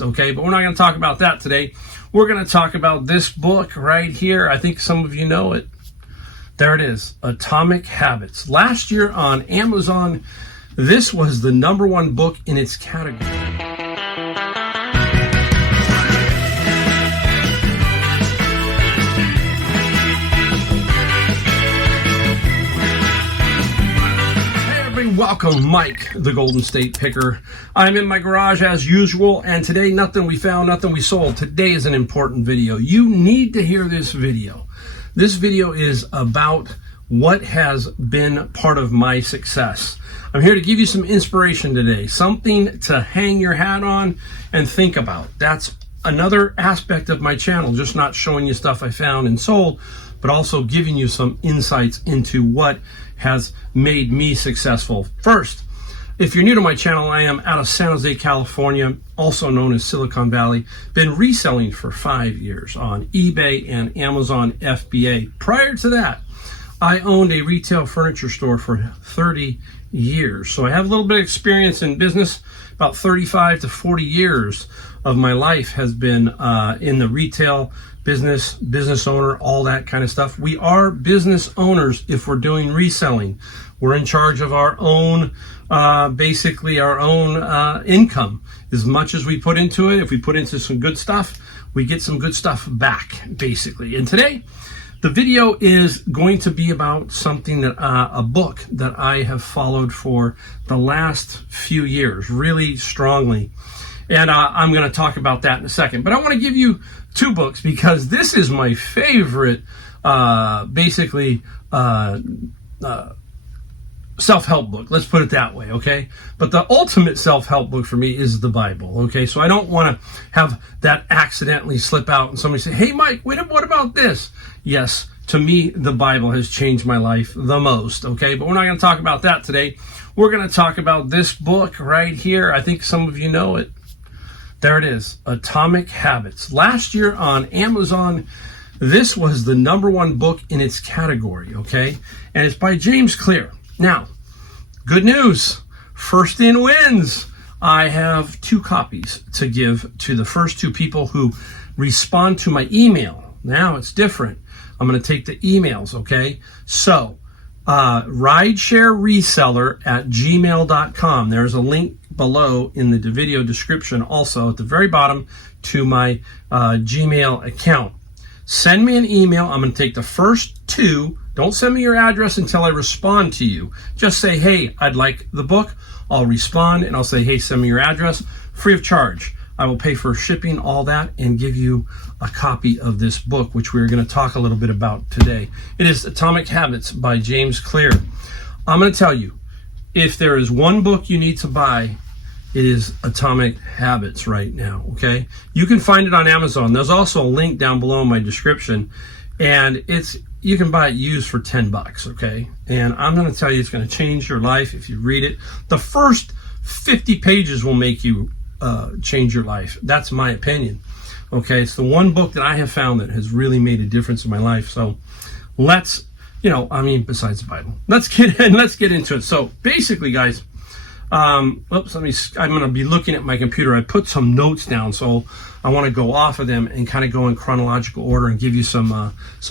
Okay, but we're not going to talk about that today. We're going to talk about this book right here. I think some of you know it. There it is, Atomic Habits. Last year on Amazon, this was the #1 book in its category. Welcome, Mike, the Golden State Picker. I'm in my garage as usual, and today, nothing we found, nothing we sold. Today is an important video. You need to hear this video. This video is about what has been part of my success. I'm here to give you some inspiration today, something to hang your hat on and think about. That's another aspect of my channel, just not showing you stuff I found and sold, but also giving you some insights into what has made me successful. First, if you're new to my channel, I am out of San Jose, California, also known as Silicon Valley. Been reselling for 5 years on eBay and Amazon FBA. Prior to that, I owned a retail furniture store for 30 years. So I have a little bit of experience in business. About 35 to 40 years of my life has been in the retail business owner, all that kind of stuff. We are business owners if we're doing reselling. We're in charge of our own, basically our own income. As much as we put into it, if we put into some good stuff, we get some good stuff back, basically. And today, the video is going to be about something that, a book that I have followed for the last few years, really strongly. And I'm going to talk about that in a second. But I want to give you 2 books because this is my favorite, self-help book. Let's put it that way, okay? But the ultimate self-help book for me is the Bible, okay? So I don't want to have that accidentally slip out and somebody say, hey, Mike, what about this? Yes, to me, the Bible has changed my life the most, okay? But we're not going to talk about that today. We're going to talk about this book right here. I think some of you know it. There it is, Atomic Habits. Last year on Amazon, this was the #1 book in its category, okay? And it's by James Clear. Now, good news, first in wins. I have 2 copies to give to the first 2 people who respond to my email. Now it's different. I'm going to take the emails, okay? So, ridesharereseller@gmail.com. There's a link below in the video description, also at the very bottom, to my Gmail account. Send me an email. I'm going to take the first 2. Don't send me your address until I respond to you. Just say, hey, I'd like the book. I'll respond and I'll say, hey, send me your address, free of charge. I will pay for shipping, all that, and give you a copy of this book, which we're going to talk a little bit about today. It is Atomic Habits by James Clear. I'm going to tell you, if there is one book you need to buy, it is Atomic Habits right now, okay? You can find it on Amazon. There's also a link down below in my description, and you can buy it used for $10, okay? And I'm going to tell you, it's going to change your life if you read it. The first 50 pages will make you change your life. That's my opinion, okay? It's the one book that I have found that has really made a difference in my life. So let's, besides the Bible, let's get into it. So basically, guys, I'm going to be looking at my computer. I put some notes down, so I want to go off of them and kind of go in chronological order and give you some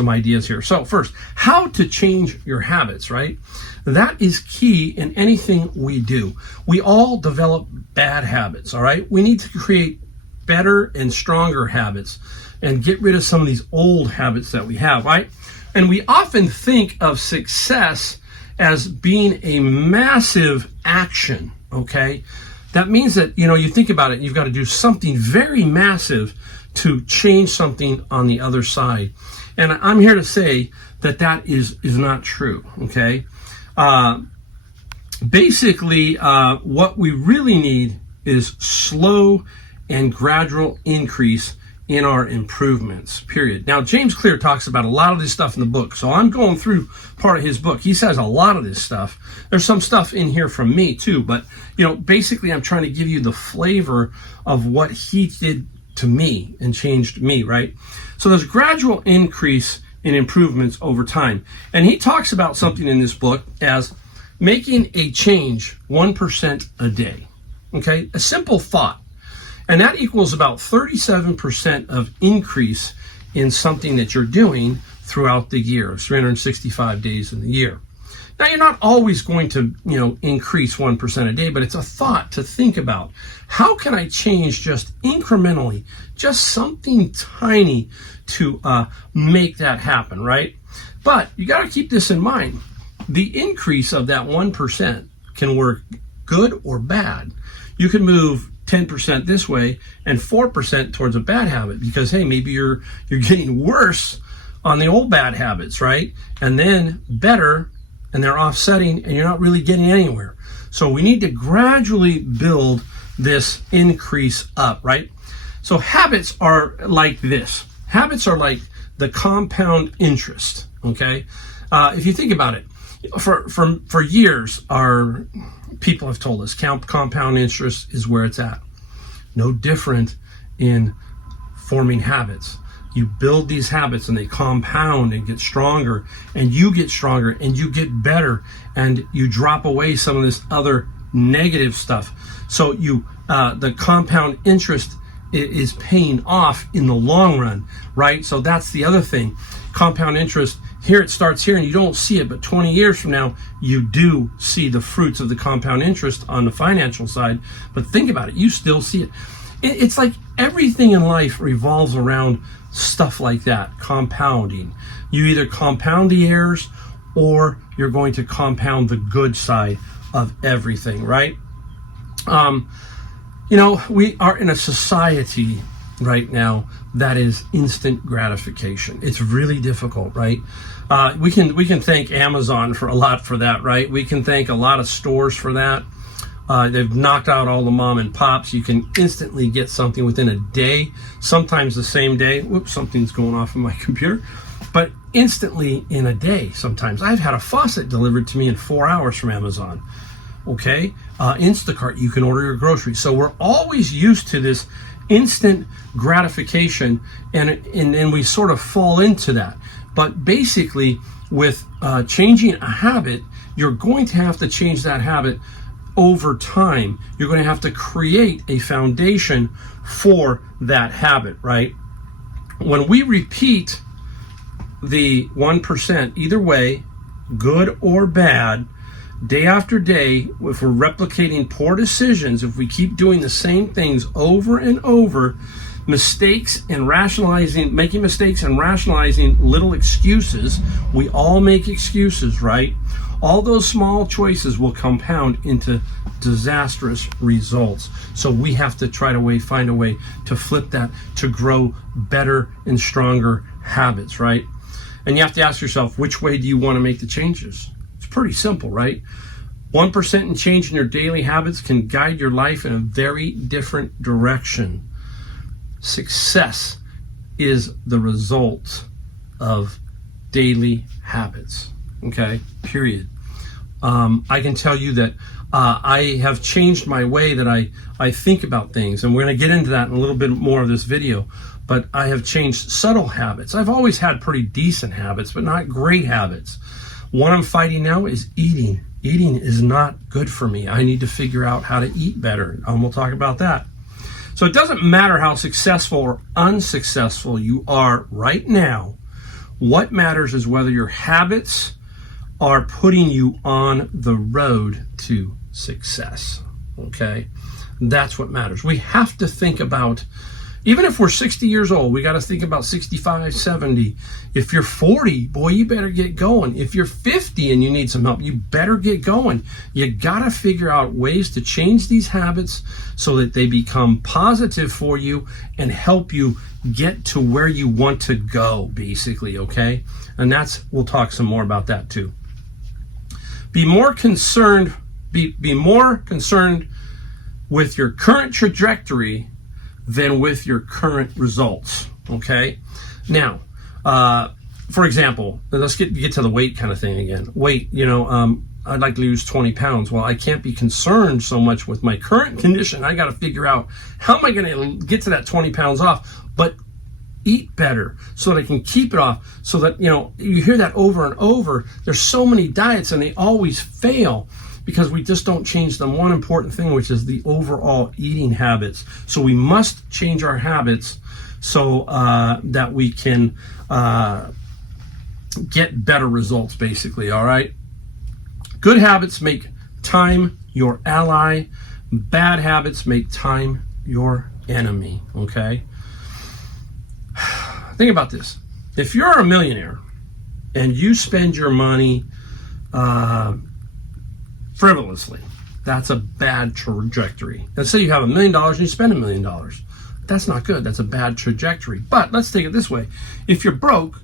ideas here. So first, how to change your habits, right? That is key in anything we do. We all develop bad habits, all right? We need to create better and stronger habits and get rid of some of these old habits that we have, right? And we often think of success as being a massive action, okay? That means that, you think about it, you've got to do something very massive to change something on the other side. And I'm here to say that is not true, okay? Basically, what we really need is slow and gradual increase in our improvements, period. Now, James Clear talks about a lot of this stuff in the book, so I'm going through part of his book. He says a lot of this stuff. There's some stuff in here from me too, but basically I'm trying to give you the flavor of what he did to me and changed me, right? So there's gradual increase in improvements over time. And he talks about something in this book as making a change 1% a day. Okay, a simple thought. And that equals about 37% of increase in something that you're doing throughout the year, 365 days in the year. Now, you're not always going to, increase 1% a day, but it's a thought to think about. How can I change just incrementally, just something tiny to make that happen, right? But you got to keep this in mind. The increase of that 1% can work good or bad. You can move 10% this way and 4% towards a bad habit because, hey, maybe you're getting worse on the old bad habits, right? And then better, and they're offsetting, and you're not really getting anywhere. So we need to gradually build this increase up, right? So habits are like this. Habits are like the compound interest, okay? If you think about it, for years, our people have told us compound interest is where it's at. No different in forming habits. You build these habits and they compound and get stronger, and you get stronger and you get better, and you drop away some of this other negative stuff. So the compound interest is paying off in the long run, right? So that's the other thing. Compound interest, here it starts here and you don't see it, but 20 years from now, you do see the fruits of the compound interest on the financial side. But think about it, you still see it. It's like everything in life revolves around stuff like that, compounding. You either compound the errors or you're going to compound the good side of everything, right? We are in a society right now that is instant gratification. It's really difficult, right? We can thank Amazon for a lot for that, right? We can thank a lot of stores for that. They've knocked out all the mom and pops. You can instantly get something within a day, sometimes the same day. Whoops, something's going off in my computer. But instantly in a day sometimes. I've had a faucet delivered to me in 4 hours from Amazon. Okay? Instacart, you can order your groceries. So we're always used to this instant gratification, and then we sort of fall into that. But basically, with changing a habit, you're going to have to change that habit over time. You're going to have to create a foundation for that habit, right? When we repeat the 1%, either way, good or bad, day after day, if we're replicating poor decisions, if we keep doing the same things over and over, making mistakes and rationalizing little excuses, we all make excuses, right? All those small choices will compound into disastrous results. So we have to try to find a way to flip that, to grow better and stronger habits, right? And you have to ask yourself, which way do you want to make the changes? It's pretty simple, right? 1% in change in your daily habits can guide your life in a very different direction. Success is the result of daily habits. Okay, period. I can tell you that I have changed my way that I think about things, and we're going to get into that in a little bit more of this video, but I have changed subtle habits. I've always had pretty decent habits, but not great habits. One I'm fighting now is eating. Eating is not good for me. I need to figure out how to eat better, and we'll talk about that. So it doesn't matter how successful or unsuccessful you are right now. What matters is whether your habits are putting you on the road to success, okay? That's what matters. We have to think about, even if we're 60 years old, we got to think about 65, 70. If you're 40, boy, you better get going. If you're 50 and you need some help, you better get going. You got to figure out ways to change these habits so that they become positive for you and help you get to where you want to go, basically, okay? And we'll talk some more about that too. Be more concerned with your current trajectory than with your current results, okay? Now, for example, let's get to the weight kind of thing again. Weight, I'd like to lose 20 pounds. Well, I can't be concerned so much with my current condition. I got to figure out how am I going to get to that 20 pounds off, but eat better so that I can keep it off, so that, you hear that over and over. There's so many diets and they always fail because we just don't change the one important thing, which is the overall eating habits. So we must change our habits so that we can get better results, basically. All right. Good habits make time your ally. Bad habits make time your enemy. Okay. Think about this. If you're a millionaire and you spend your money frivolously, that's a bad trajectory. Let's say you have $1 million and you spend $1 million. That's not good. That's a bad trajectory. But let's take it this way. If you're broke,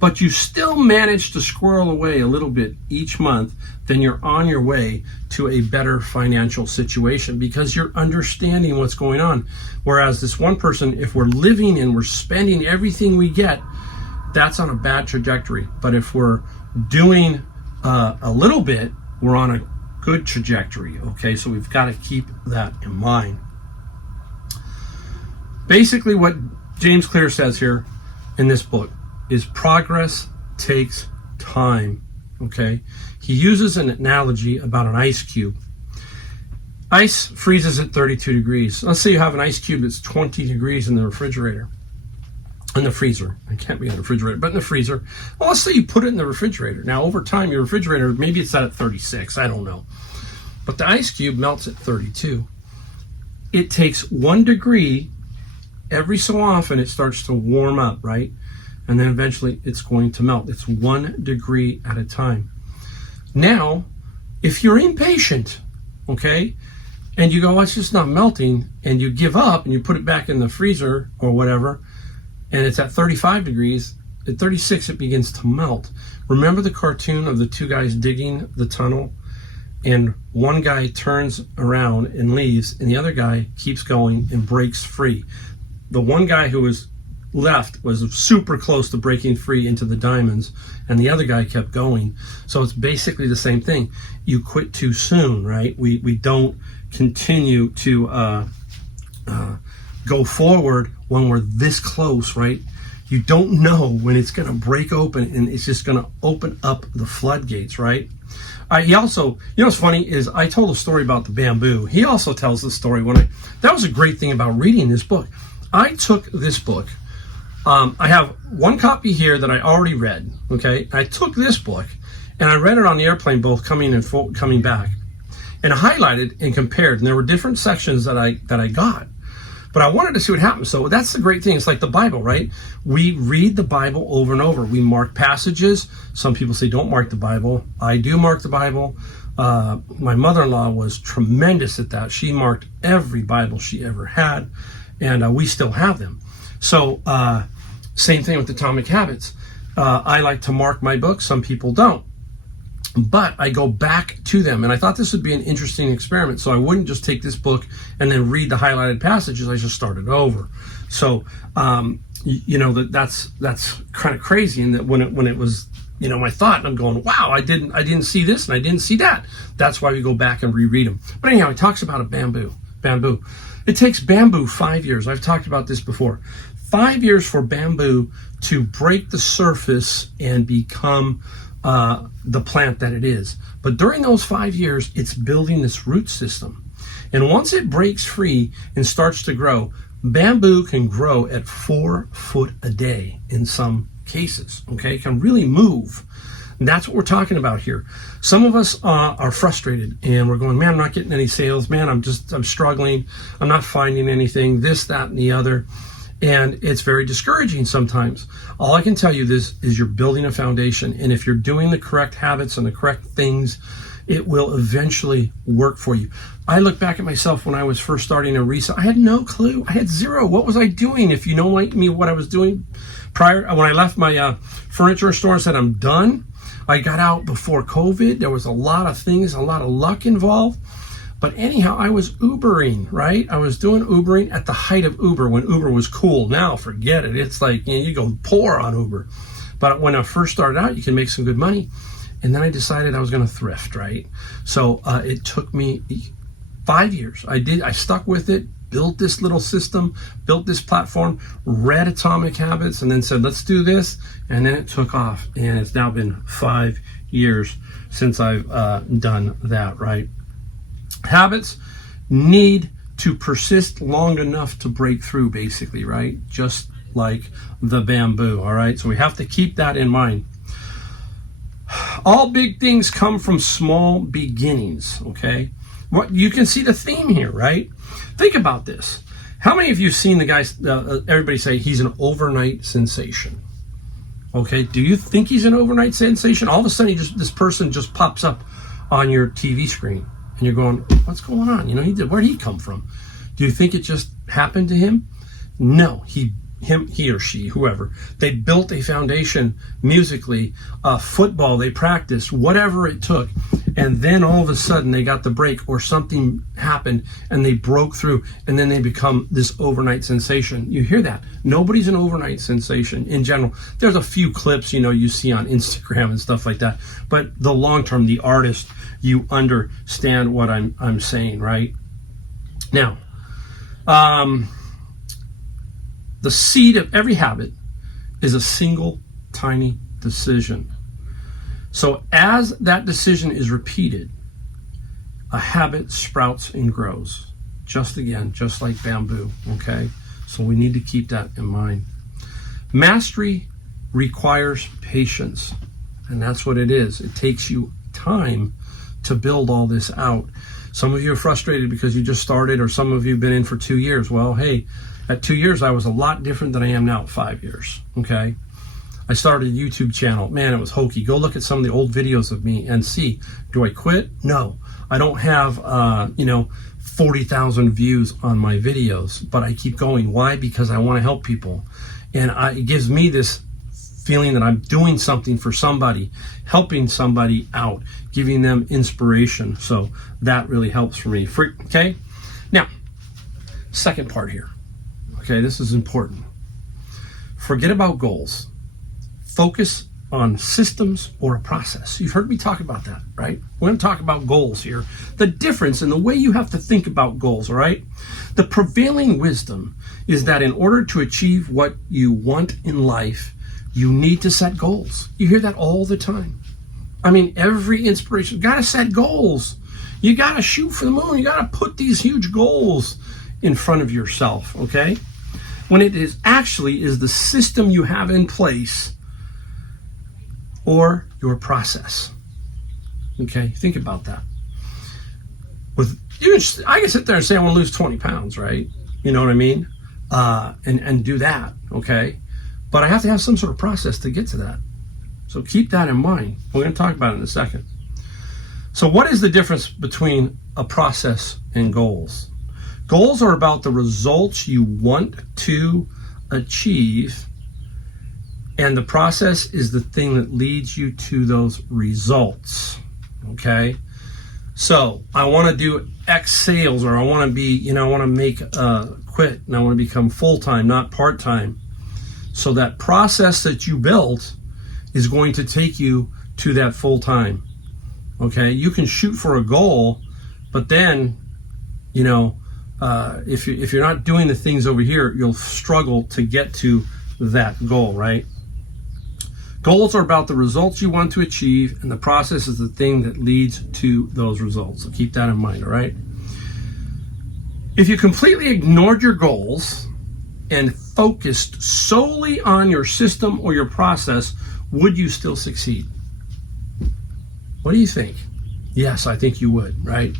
but you still manage to squirrel away a little bit each month, then you're on your way to a better financial situation because you're understanding what's going on. Whereas this one person, if we're living and we're spending everything we get, that's on a bad trajectory. But if we're doing a little bit, we're on a good trajectory. Okay, so we've got to keep that in mind. Basically, what James Clear says here in this book is progress takes time. Okay, he uses an analogy about an ice cube. Ice freezes at 32 degrees. Let's say you have an ice cube that's 20 degrees in the refrigerator. In the freezer. It can't be in the refrigerator, but in the freezer. Well, let's say you put it in the refrigerator. Now, over time, your refrigerator, maybe it's set at 36. I don't know. But the ice cube melts at 32. It takes 1 degree. Every so often, it starts to warm up, right? And then eventually, it's going to melt. It's 1 degree at a time. Now, if you're impatient, okay, and you go, well, it's just not melting, and you give up, and you put it back in the freezer or whatever, and it's at 35 degrees, at 36 it begins to melt. Remember the cartoon of the two guys digging the tunnel? And one guy turns around and leaves, and the other guy keeps going and breaks free. The one guy who was left was super close to breaking free into the diamonds, and the other guy kept going. So it's basically the same thing. You quit too soon, right? We don't continue to go forward when we're this close, right? You don't know when it's going to break open and it's just going to open up the floodgates, right? He also, you know what's funny is I told a story about the bamboo. He also tells the story that was a great thing about reading this book. I took this book. I have one copy here that I already read, okay? I took this book and I read it on the airplane, both coming and coming back, and I highlighted and compared, and there were different sections that I got. But I wanted to see what happened. So that's the great thing. It's like the Bible, right? We read the Bible over and over. We mark passages. Some people say don't mark the Bible. I do mark the Bible. My mother-in-law was tremendous at that. She marked every Bible she ever had, and we still have them. So same thing with Atomic Habits. I like to mark my books. Some people don't. But I go back to them, and I thought this would be an interesting experiment. So I wouldn't just take this book and then read the highlighted passages. I just started over. So that's kind of crazy. And that when it was my thought, and I'm going, wow, I didn't see this and I didn't see that. That's why we go back and reread them. But anyhow, he talks about a bamboo. It takes bamboo 5 years. I've talked about this before. 5 years for bamboo to break the surface and become the plant that it is. But during those 5 years, it's building this root system. And once it breaks free and starts to grow, bamboo can grow at 4 foot a day in some cases, okay? It can really move. And that's what we're talking about here. Some of us are frustrated and we're going, man, I'm not getting any sales. Man, I'm struggling. I'm not finding anything, this, that, and the other. And it's very discouraging sometimes. All I can tell you this is you're building a foundation. And if you're doing the correct habits and the correct things, it will eventually work for you. I look back at myself when I was first starting to resell. I had no clue. I had zero. What was I doing? If you know me, what I was doing prior, when I left my furniture store and said I'm done, I got out before COVID. There was a lot of things, a lot of luck involved. But anyhow, I was Ubering, right? I was doing Ubering at the height of Uber when Uber was cool. Now, forget it. It's like, you go poor on Uber. But when I first started out, you can make some good money. And then I decided I was going to thrift, right? So it took me 5 years. I stuck with it, built this little system, built this platform, read Atomic Habits, and then said, let's do this. And then it took off. And it's now been 5 years since I've done that, right? Habits need to persist long enough to break through, basically, right? Just like the bamboo, all right? So we have to keep that in mind. All big things come from small beginnings, okay? What you can see the theme here, right? Think about this. How many of you have seen the guys, everybody say he's an overnight sensation? Okay, do you think he's an overnight sensation? All of a sudden, this person just pops up on your TV screen, and you're going, what's going on? You know, where'd he come from? Do you think it just happened to him? No, he or she, whoever, they built a foundation musically, football, they practiced, whatever it took. And then all of a sudden they got the break, or something happened and they broke through, and then they become this overnight sensation. You hear that? Nobody's an overnight sensation in general. There's a few clips, you see on Instagram and stuff like that. But the long term, the artist, you understand what I'm saying, right? Now, the seed of every habit is a single tiny decision. So as that decision is repeated, a habit sprouts and grows. Just like bamboo, okay? So we need to keep that in mind. Mastery requires patience, and that's what it is. It takes you time to build all this out. Some of you are frustrated because you just started, or some of you have been in for 2 years. Well, hey, at 2 years, I was a lot different than I am now at 5 years, okay? I started a YouTube channel. Man, it was hokey. Go look at some of the old videos of me and see. Do I quit? No. I don't have, 40,000 views on my videos, but I keep going. Why? Because I want to help people. And it gives me this feeling that I'm doing something for somebody, helping somebody out, giving them inspiration. So that really helps for me. Okay? Now, second part here. Okay, this is important. Forget about goals. Focus on systems or a process. You've heard me talk about that, right? We're going to talk about goals here. The difference in the way you have to think about goals, all right? The prevailing wisdom is that in order to achieve what you want in life, you need to set goals. You hear that all the time. I mean, every inspiration, you got to set goals. You got to shoot for the moon. You got to put these huge goals in front of yourself, okay? When it is the system you have in place or your process. Okay, think about that. I can sit there and say I want to lose 20 pounds, right? You know what I mean? And do that, okay? But I have to have some sort of process to get to that. So keep that in mind. We're going to talk about it in a second. So what is the difference between a process and goals? Goals are about the results you want to achieve, and the process is the thing that leads you to those results, okay? So I want to do X sales, or I want to be, I want to make quit, and I want to become full-time, not part-time. So that process that you built is going to take you to that full-time, okay? You can shoot for a goal, but then, if you're not doing the things over here, you'll struggle to get to that goal, right? Goals are about the results you want to achieve, and the process is the thing that leads to those results. So keep that in mind, all right? If you completely ignored your goals and focused solely on your system or your process, would you still succeed? What do you think? Yes, I think you would, right?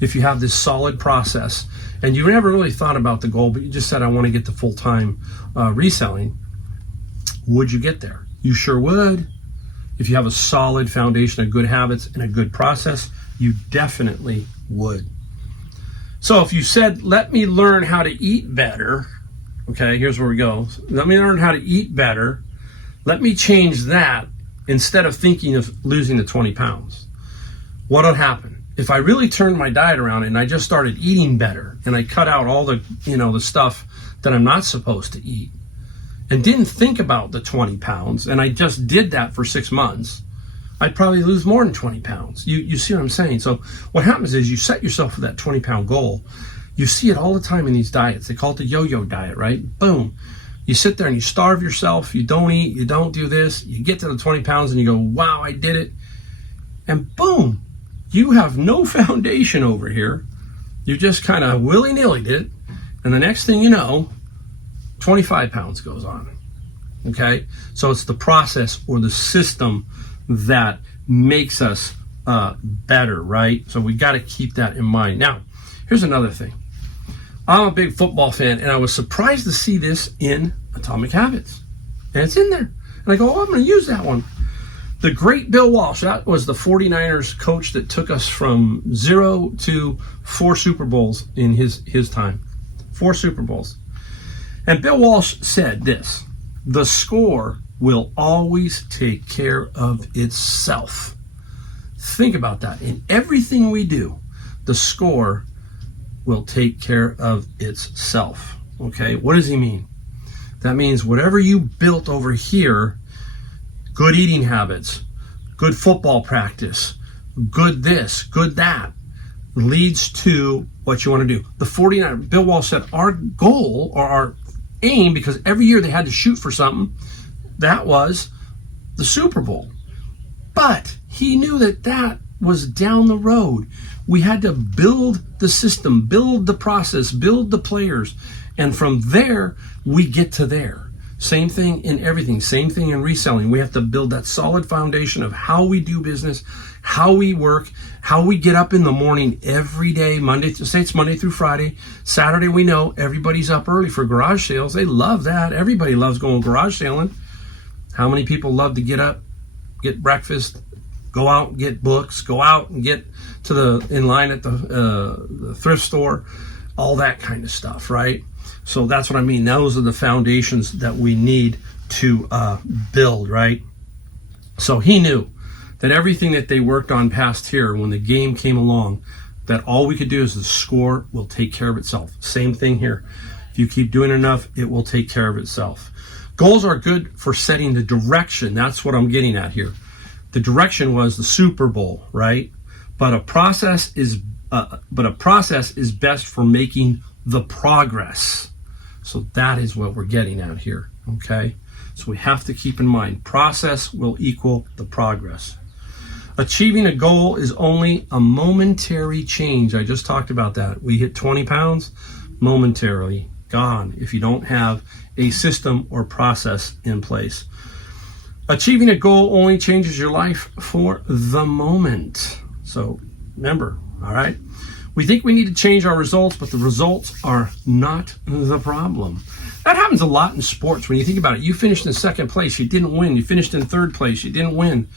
If you have this solid process and you never really thought about the goal, but you just said, I want to get to full-time reselling, would you get there? You sure would. If you have a solid foundation of good habits and a good process, you definitely would. So if you said, let me learn how to eat better, okay, here's where we go. Let me learn how to eat better. Let me change that instead of thinking of losing the 20 pounds. What would happen? If I really turned my diet around and I just started eating better and I cut out all the, the stuff that I'm not supposed to eat and didn't think about the 20 pounds and I just did that for 6 months, I'd probably lose more than 20 pounds. You see what I'm saying? So what happens is you set yourself for that 20-pound goal. You see it all the time in these diets. They call it the yo-yo diet, right? Boom. You sit there and you starve yourself. You don't eat. You don't do this. You get to the 20 pounds and you go, wow, I did it. and boom, you have no foundation over here. You just kind of willy-nilly it, and the next thing you know, 25 pounds goes on. Okay? So it's the process or the system that makes us better, right? So we got to keep that in mind. Now, here's another thing. I'm a big football fan, and I was surprised to see this in Atomic Habits. And it's in there. And I go, oh, I'm going to use that one. The great Bill Walsh, that was the 49ers coach that took us from 0 to 4 Super Bowls in his time. 4 Super Bowls. And Bill Walsh said this: the score will always take care of itself. Think about that. In everything we do, the score will take care of itself. Okay, what does he mean? That means whatever you built over here, good eating habits, good football practice, good this, good that, leads to what you want to do. The 49ers, Bill Walsh said, our goal or our aim, because every year they had to shoot for something, that was the Super Bowl. But he knew that was down the road. We had to build the system, build the process, build the players, and from there, we get to there. Same thing in everything, same thing in reselling. We have to build that solid foundation of how we do business, how we work, how we get up in the morning every day, say it's Monday through Friday. Saturday, we know everybody's up early for garage sales. They love that. Everybody loves going garage selling. How many people love to get up, get breakfast, go out and get books, go out and get in line at the thrift store, all that kind of stuff, right? So that's what I mean. Those are the foundations that we need to build, right? So he knew that everything that they worked on past here, when the game came along, that all we could do is the score will take care of itself. Same thing here. If you keep doing enough, it will take care of itself. Goals are good for setting the direction. That's what I'm getting at here. The direction was the Super Bowl, right? But a process is best for making the progress. So that is what we're getting at here, okay? So we have to keep in mind, process will equal the progress. Achieving a goal is only a momentary change. I just talked about that. We hit 20 pounds, momentarily gone if you don't have a system or process in place. Achieving a goal only changes your life for the moment. So remember, all right? We think we need to change our results, but the results are not the problem. That happens a lot in sports when you think about it. You finished in second place, you didn't win. You finished in third place, you didn't win.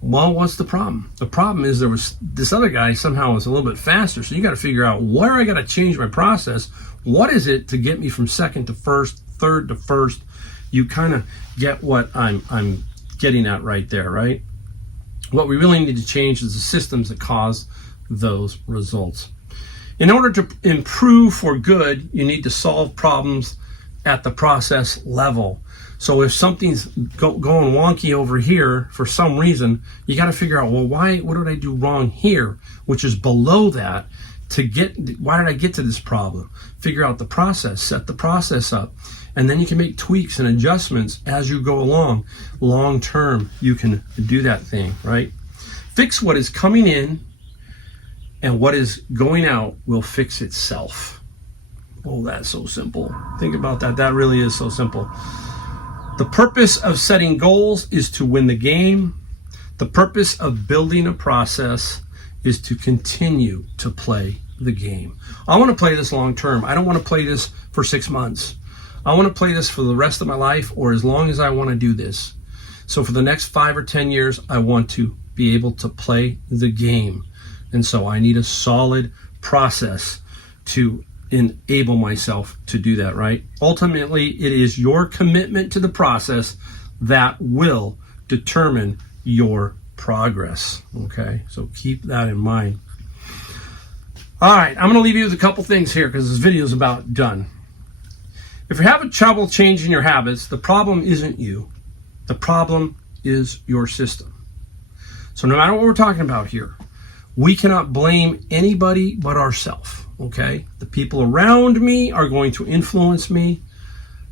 Well, what's the problem? The problem is there was this other guy somehow was a little bit faster, so you got to figure out where I got to change my process. What is it to get me from second to first, third to first? You kind of get what I'm getting at right there, right? What we really need to change is the systems that cause those results. In order to improve for good, you need to solve problems at the process level. So if something's going wonky over here for some reason, you got to figure out, well, what did I do wrong here, which is below that, why did I get to this problem? Figure out the process, set the process up, and then you can make tweaks and adjustments as you go along. Long term, you can do that thing, right? Fix what is coming in, and what is going out will fix itself. Oh, that's so simple. Think about that. That really is so simple. The purpose of setting goals is to win the game. The purpose of building a process is to continue to play the game. I want to play this long term. I don't want to play this for 6 months. I want to play this for the rest of my life or as long as I want to do this. So for the next 5 or 10 years, I want to be able to play the game. And so I need a solid process to enable myself to do that, right? Ultimately, it is your commitment to the process that will determine your progress, okay? So keep that in mind. All right, I'm going to leave you with a couple things here because this video is about done. If you're having trouble changing your habits, the problem isn't you. The problem is your system. So no matter what we're talking about here, we cannot blame anybody but ourselves, okay? The people around me are going to influence me.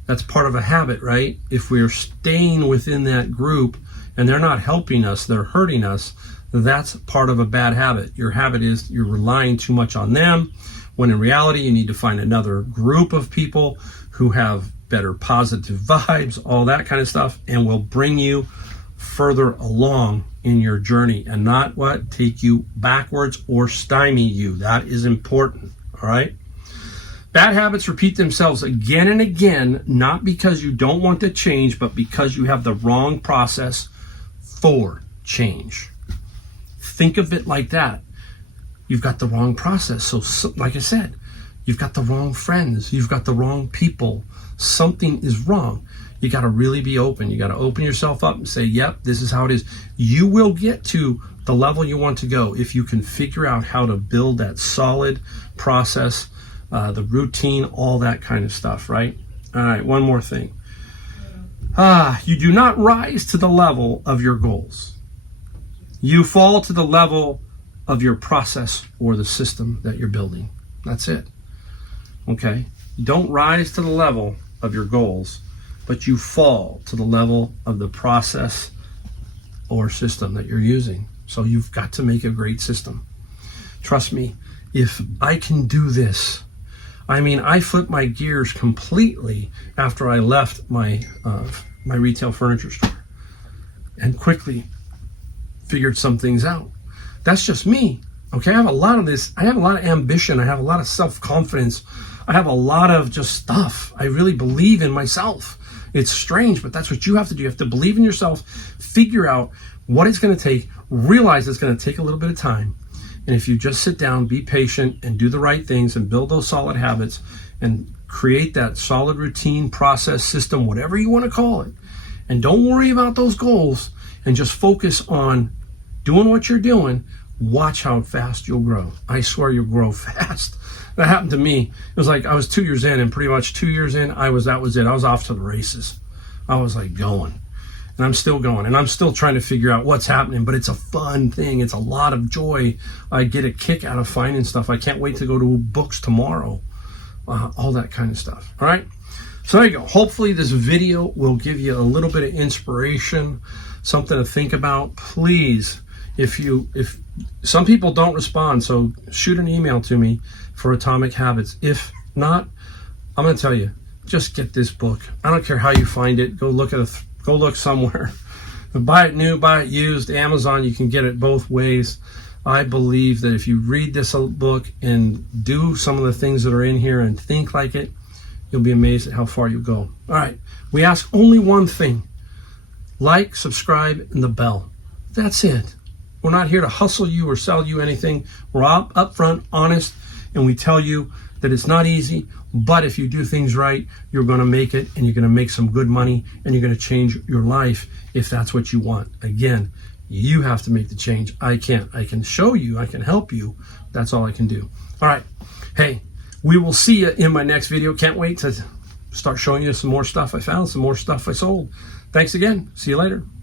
That's part of a habit, right? If we're staying within that group and they're not helping us, they're hurting us, that's part of a bad habit. Your habit is you're relying too much on them, when in reality you need to find another group of people who have better positive vibes, all that kind of stuff, and will bring you further along in your journey and not what? Take you backwards or stymie you. That is important, all right? Bad habits repeat themselves again and again, not because you don't want to change, but because you have the wrong process for change. Think of it like that. You've got the wrong process. So like I said, you've got the wrong friends. You've got the wrong people. Something is wrong. You got to really be open. You got to open yourself up and say, yep, this is how it is. You will get to the level you want to go if you can figure out how to build that solid process, the routine, all that kind of stuff, right? All right, one more thing. You do not rise to the level of your goals. You fall to the level of your process or the system that you're building. That's it. Okay? You don't rise to the level of your goals, but you fall to the level of the process or system that you're using. So you've got to make a great system. Trust me, if I can do this, I flipped my gears completely after I left my retail furniture store and quickly figured some things out. That's just me. Okay, I have a lot of this. I have a lot of ambition. I have a lot of self-confidence. I have a lot of just stuff. I really believe in myself. It's strange, but that's what you have to do. You have to believe in yourself, figure out what it's going to take, realize it's going to take a little bit of time. And if you just sit down, be patient, and do the right things and build those solid habits and create that solid routine, process, system, whatever you want to call it, and don't worry about those goals and just focus on doing what you're doing, watch how fast you'll grow. I swear you'll grow fast. That happened to me. It was like I was 2 years in, and pretty much 2 years in, that was it. I was off to the races. I was like going. And I'm still going. And I'm still trying to figure out what's happening. But it's a fun thing. It's a lot of joy. I get a kick out of finding stuff. I can't wait to go to books tomorrow. All that kind of stuff. All right? So there you go. Hopefully this video will give you a little bit of inspiration, something to think about. Please, if some people don't respond, so shoot an email to me for Atomic Habits. If not, I'm going to tell you, just get this book. I don't care how you find it. Go look somewhere. Buy it new, buy it used. Amazon, you can get it both ways. I believe that if you read this book and do some of the things that are in here and think like it, you'll be amazed at how far you go. All right. We ask only one thing. Like, subscribe, and the bell. That's it. We're not here to hustle you or sell you anything. We're upfront, honest, and we tell you that it's not easy, but if you do things right, you're going to make it, and you're going to make some good money, and you're going to change your life if that's what you want. Again, you have to make the change. I can't. I can show you. I can help you. That's all I can do. All right. Hey, we will see you in my next video. Can't wait to start showing you some more stuff I found, some more stuff I sold. Thanks again. See you later.